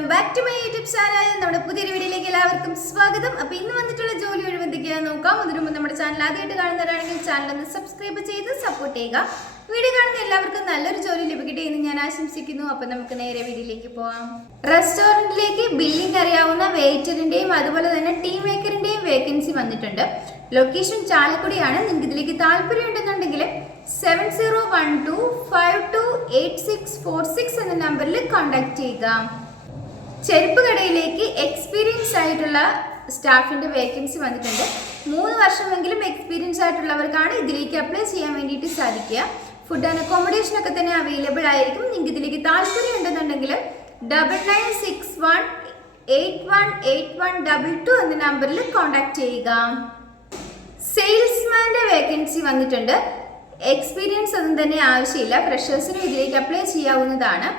Welcome back to my YouTube channel. നമ്മുടെ പുതിയൊരു വീഡിയോയിലേക്ക് എല്ലാവർക്കും സ്വാഗതം. അപ്പോൾ ഇന്ന് വന്നിട്ടുള്ള ജോലി ഒഴിവ് എന്തൊക്കെയാണെന്ന് നോക്കാം. അതിനു മുമ്പ് നമ്മുടെ ചാനൽ ആദ്യമായിട്ട് കാണുന്നവരാണെങ്കിൽ ചാനൽ ഒന്ന് സബ്സ്ക്രൈബ് ചെയ്ത് സപ്പോർട്ട് ചെയ്യുക. വീഡിയോ കാണുന്ന എല്ലാവർക്കും നല്ലൊരു ജോലി ലഭിക്കട്ടെ എന്ന് ഞാൻ ആശംസിക്കുന്നു. അപ്പോൾ നമുക്ക് നേരെ വീഡിയോയിലേക്ക് പോകാം. റെസ്റ്റോറൻറ്റിലേക്ക് ബില്ലിംഗ് അറിയാവുന്ന വെയിറ്ററിന്റെയും അതുപോലെ തന്നെ ടീം മേക്കറിന്റെയും വേക്കൻസി വന്നിട്ടുണ്ട്. ലൊക്കേഷൻ ചാലക്കുടിയാണ്. നിങ്ങൾക്ക് ഇതിലേക്ക് താല്പര്യം ഉണ്ടെന്നുണ്ടെങ്കിൽ 7012528646 എന്ന നമ്പറിൽ കോൺടാക്ട് ചെയ്യുക. ചെരുപ്പ് കടയിലേക്ക് എക്സ്പീരിയൻസ് ആയിട്ടുള്ള സ്റ്റാഫിന്റെ വേക്കൻസി വന്നിട്ടുണ്ട്. 3 വർഷമെങ്കിലും എക്സ്പീരിയൻസ് ആയിട്ടുള്ളവർക്കാണ് ഇതിലേക്ക് അപ്ലൈ ചെയ്യാൻ വേണ്ടിയിട്ട് സാധിക്കുക. ഫുഡ് ആൻഡ് അക്കോമഡേഷൻ ഒക്കെ തന്നെ അവൈലബിൾ ആയിരിക്കും. നിങ്ങൾക്ക് ഇതിലേക്ക് താല്പര്യം ഉണ്ടെന്നുണ്ടെങ്കിൽ 9961818122 എന്ന നമ്പറിൽ കോൺടാക്ട് ചെയ്യുക. സെയിൽസ്മാന്റെ വേക്കൻസി വന്നിട്ടുണ്ട്. എക്സ്പീരിയൻസ് ഒന്നും തന്നെ ആവശ്യമില്ല. ഫ്രഷേഴ്സിനും ഇതിലേക്ക് അപ്ലൈ ചെയ്യാവുന്നതാണ്.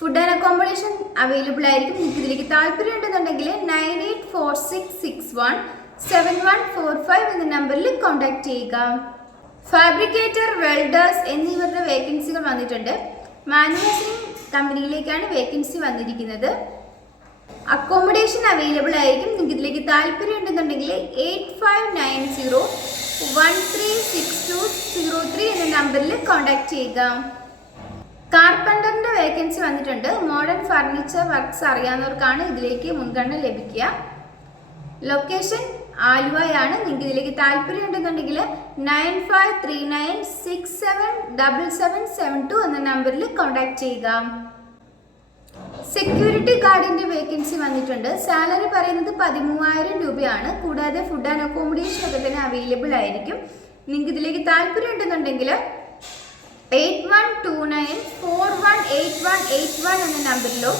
ഫുഡ് ആൻഡ് അക്കോമഡേഷൻ അവൈലബിൾ ആയിരിക്കും. നിങ്ങൾക്ക് ഇതിലേക്ക് താല്പര്യം ഉണ്ടെന്നുണ്ടെങ്കിൽ 9846617145 എന്ന നമ്പറിൽ കോൺടാക്ട് ചെയ്യുക. ഫാബ്രിക്കേറ്റർ, വെൽഡേഴ്സ് എന്നിവരുടെ വേക്കൻസികൾ വന്നിട്ടുണ്ട്. മാനുഫാക്ചറിംഗ് കമ്പനിയിലേക്കാണ് വേക്കൻസി വന്നിരിക്കുന്നത്. അക്കോമഡേഷൻ അവൈലബിൾ ആയിരിക്കും. നിങ്ങൾക്ക് ഇതിലേക്ക് താല്പര്യം ഉണ്ടെന്നുണ്ടെങ്കിൽ 8590136203 എന്ന നമ്പറിൽ കോൺടാക്ട് ചെയ്യുക. കാർപ്പൻറ്ററിന്റെ വേക്കൻസി വന്നിട്ടുണ്ട്. മോഡേൺ ഫർണിച്ചർ വർക്ക്സ് അറിയാവുന്നവർക്കാണ് ഇതിലേക്ക് മുൻഗണന ലഭിക്കുക. ലൊക്കേഷൻ ആലുവയാണ്. നിങ്ങൾക്ക് ഇതിലേക്ക് താല്പര്യം ഉണ്ടെന്നുണ്ടെങ്കിൽ 9539677772 എന്ന നമ്പറിൽ കോൺടാക്ട് ചെയ്യുക. സെക്യൂരിറ്റി ഗാർഡിന്റെ വേക്കൻസി വന്നിട്ടുണ്ട്. സാലറി പറയുന്നത് 13,000 രൂപയാണ്. കൂടാതെ ഫുഡ് ആൻഡ് അക്കോമഡേഷൻ ഒക്കെ തന്നെ അവൈലബിൾ ആയിരിക്കും. നിങ്ങൾക്ക് ഇതിലേക്ക് താല്പര്യം ഉണ്ടെന്നുണ്ടെങ്കിൽ 8129418181 എന്ന നമ്പറിലോ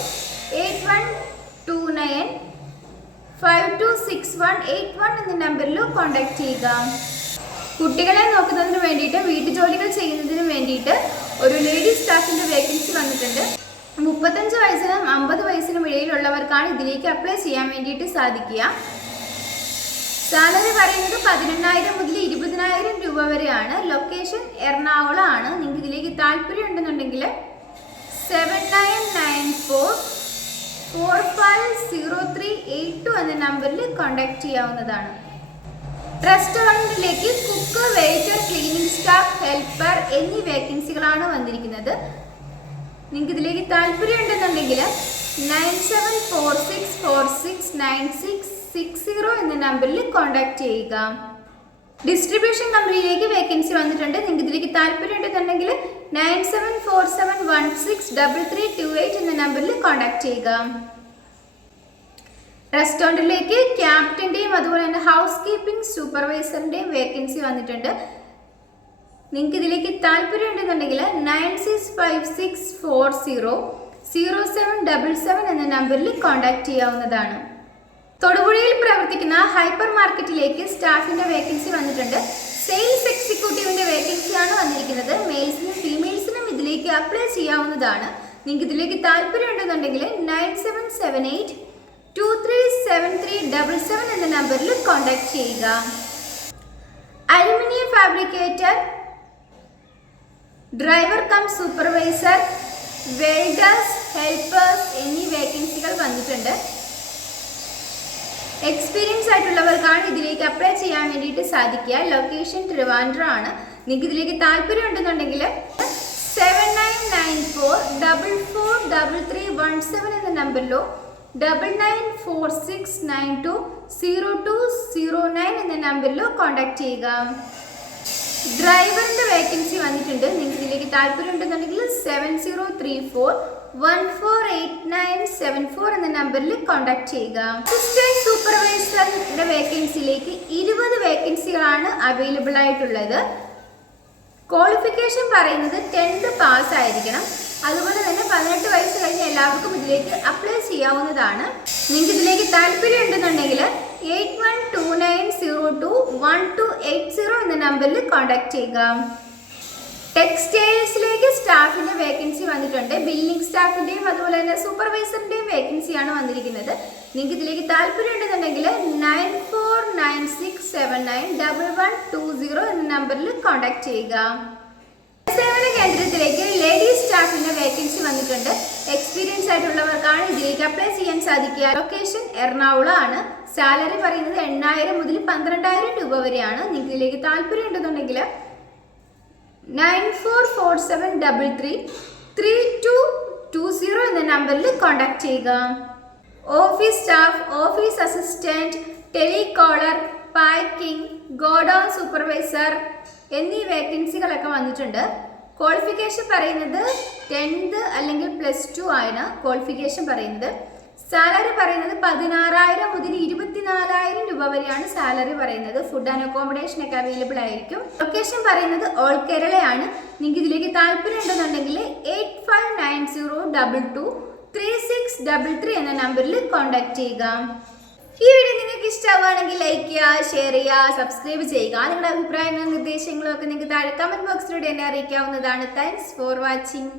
8129526181 എന്ന നമ്പറിലോ കോൺടാക്ട് ചെയ്യുക. കുട്ടികളെ നോക്കുന്നതിന് വേണ്ടിയിട്ട് വീട്ടുജോലികൾ ചെയ്യുന്നതിന് വേണ്ടിയിട്ട് ഒരു ലേഡി സ്റ്റാഫിന്റെ വേക്കൻസി വന്നിട്ടുണ്ട്. 35 വയസ്സിനും 50 വയസ്സിനും ഇടയിലുള്ളവർക്കാണ് ഇതിലേക്ക് അപ്ലൈ ചെയ്യാൻ വേണ്ടിയിട്ട് സാധിക്കുക. സാലറി പറയുന്നത് 18,000 മുതൽ 20,000 രൂപ വരെയാണ്. ലൊക്കേഷൻ എറണാകുളം ആണ്. നിങ്ങൾക്ക് ഇതിലേക്ക് താല്പര്യം ഉണ്ടെന്നുണ്ടെങ്കിൽ 7994450382 എന്ന നമ്പറിൽ കോൺടാക്ട് ചെയ്യാവുന്നതാണ്. റെസ്റ്റോറൻറ്റിലേക്ക് cook, waiter, cleaning staff, helper എന്നീ വേക്കൻസികളാണ് വന്നിരിക്കുന്നത്. നിങ്ങൾക്ക് ഇതിലേക്ക് താല്പര്യം ഉണ്ടെന്നുണ്ടെങ്കിൽ 9746469660 എന്ന നമ്പറിൽ കോൺടാക്ട് ചെയ്യുക. ഡിസ്ട്രിബ്യൂഷൻ കമ്പനിയിലേക്ക് വേക്കൻസി വന്നിട്ടുണ്ട്. നിങ്ങൾക്ക് ഇതിലേക്ക് താല്പര്യം ഉണ്ടെന്നുണ്ടെങ്കിൽ 9747163328 എന്ന നമ്പറിൽ കോൺടാക്ട് ചെയ്യുക. റെസ്റ്റോറൻറ്റിലേക്ക് ക്യാപ്റ്റന്റെയും അതുപോലെ തന്നെ ഹൗസ് കീപ്പിംഗ് സൂപ്പർവൈസറിന്റെയും വേക്കൻസി വന്നിട്ടുണ്ട്. നിങ്ങൾക്ക് ഇതിലേക്ക് താല്പര്യം ഉണ്ടെന്നുണ്ടെങ്കിൽ 9656400777 എന്ന നമ്പറിൽ കോൺടാക്ട് ചെയ്യാവുന്നതാണ്. തൊടുപുഴയിൽ പ്രവർത്തിക്കുന്ന ഹൈപ്പർ മാർക്കറ്റിലേക്ക് സ്റ്റാഫിന്റെ വേക്കൻസി വന്നിട്ടുണ്ട്. സെയിൽസ് എക്സിക്യൂട്ടീവിന്റെ വേക്കൻസിയാണ് വന്നിരിക്കുന്നത്. മെയിൽസിനും ഫീമെയിൽസിനും ഇതിലേക്ക് അപ്ലൈ ചെയ്യാവുന്നതാണ്. നിങ്ങൾക്ക് ഇതിലേക്ക് താല്പര്യം ഉണ്ടെന്നുണ്ടെങ്കിൽ 9778237377 എന്ന നമ്പറിൽ കോൺടാക്ട് ചെയ്യുക. Aluminium fabricator, driver cum supervisor, welders, helpers എന്നീ വേക്കൻസികൾ വന്നിട്ടുണ്ട്. എക്സ്പീരിയൻസ് ആയിട്ടുള്ളവർക്കാണ് ഇതിലേക്ക് അപ്ലൈ ചെയ്യാൻ വേണ്ടിയിട്ട് സാധിക്കുക. ലൊക്കേഷൻ ട്രിവാൻഡ്രം ആണ്. നിങ്ങൾക്ക് ഇതിലേക്ക് താല്പര്യം ഉണ്ടെന്നുണ്ടെങ്കിൽ 7994443317 എന്ന നമ്പറിലോ 9946920209 എന്ന നമ്പറിലോ കോൺടാക്ട് ചെയ്യുക. ഡ്രൈവറിന്റെ വേക്കൻസി വന്നിട്ടുണ്ട്. നിങ്ങൾക്ക് ഇതിലേക്ക് താല്പര്യം ഉണ്ടെന്നുണ്ടെങ്കിൽ 7034148974 എന്ന നമ്പറിൽ കോൺടാക്ട് ചെയ്യുക. അസിസ്റ്റന്റ് സൂപ്പർവൈസറിന്റെ വേക്കൻസിയിലേക്ക് 20 വേക്കൻസികളാണ് അവൈലബിൾ ആയിട്ടുള്ളത്. ക്വാളിഫിക്കേഷൻ പറയുന്നത് 10th പാസ് ആയിരിക്കണം. അതുപോലെ തന്നെ 18 വയസ്സ് കഴിഞ്ഞ എല്ലാവർക്കും ഇതിലേക്ക് അപ്ലൈ ചെയ്യാവുന്നതാണ്. നിങ്ങൾക്ക് ഇതിലേക്ക് താല്പര്യം ഉണ്ടെന്നുണ്ടെങ്കിൽ 8129021280 എന്ന നമ്പറിൽ കോൺടാക്ട് ചെയ്യുക. ടെക്സ്റ്റൈൽസിലേക്ക് സ്റ്റാഫിന്റെ വേക്കൻസി വന്നിട്ടുണ്ട്. ബില്ലിംഗ് സ്റ്റാഫിന്റെയും അതുപോലെ തന്നെ സൂപ്പർവൈസറിന്റെയും വേക്കൻസിയാണ് വന്നിരിക്കുന്നത്. നിങ്ങൾക്ക് ഇതിലേക്ക് താല്പര്യം ഉണ്ടെന്നുണ്ടെങ്കിൽ 9496791120 എന്ന നമ്പറിൽ കോൺടാക്ട് ചെയ്യുക. സേവന കേന്ദ്രത്തിലേക്ക് ലേഡീസ് സ്റ്റാഫിന്റെ വേക്കൻസി വന്നിട്ടുണ്ട്. എക്സ്പീരിയൻസ് ആയിട്ടുള്ളവർക്കാണ് ഇതിലേക്ക് അപ്ലൈ ചെയ്യാൻ സാധിക്കുക. ലൊക്കേഷൻ എറണാകുളം ആണ്. സാലറി പറയുന്നത് 8,000 മുതൽ 12,000 രൂപ വരെയാണ്. നിങ്ങൾക്ക് ഇതിലേക്ക് താല്പര്യം ഉണ്ടെന്നുണ്ടെങ്കിൽ 9447333220 എന്ന നമ്പറിൽ കോൺടാക്ട് ചെയ്യുക. Office staff, office assistant, telecaller, packing, godown supervisor എന്നീ വേക്കൻസികളൊക്കെ വന്നിട്ടുണ്ട്. ക്വാളിഫിക്കേഷൻ പറയുന്നത് 10th അല്ലെങ്കിൽ +2 ആണ് ക്വാളിഫിക്കേഷൻ പറയുന്നത്. സാലറി പറയുന്നത് 16,000 മുതൽ 24,000 രൂപ വരെയാണ് സാലറി പറയുന്നത്. ഫുഡ് ആൻഡ് അക്കോമഡേഷൻ ഒക്കെ അവൈലബിൾ ആയിരിക്കും. ലൊക്കേഷൻ പറയുന്നത് ഓൾ കേരളയാണ്. നിങ്ങൾക്ക് ഇതിലേക്ക് താല്പര്യം ഉണ്ടെന്നുണ്ടെങ്കിൽ 8590223633 എന്ന നമ്പറിൽ കോൺടാക്ട് ചെയ്യുക. ഈ വീഡിയോ നിങ്ങൾക്ക് ഇഷ്ടമാവുകയാണെങ്കിൽ ലൈക്ക് ചെയ്യുക, ഷെയർ ചെയ്യുക, സബ്സ്ക്രൈബ് ചെയ്യുക. നിങ്ങളുടെ അഭിപ്രായങ്ങളും നിർദ്ദേശങ്ങളും ഒക്കെ നിങ്ങൾക്ക് താഴെ കമന്റ് ബോക്സിലൂടെ എന്നെ അറിയിക്കാവുന്നതാണ്. Thanks for watching.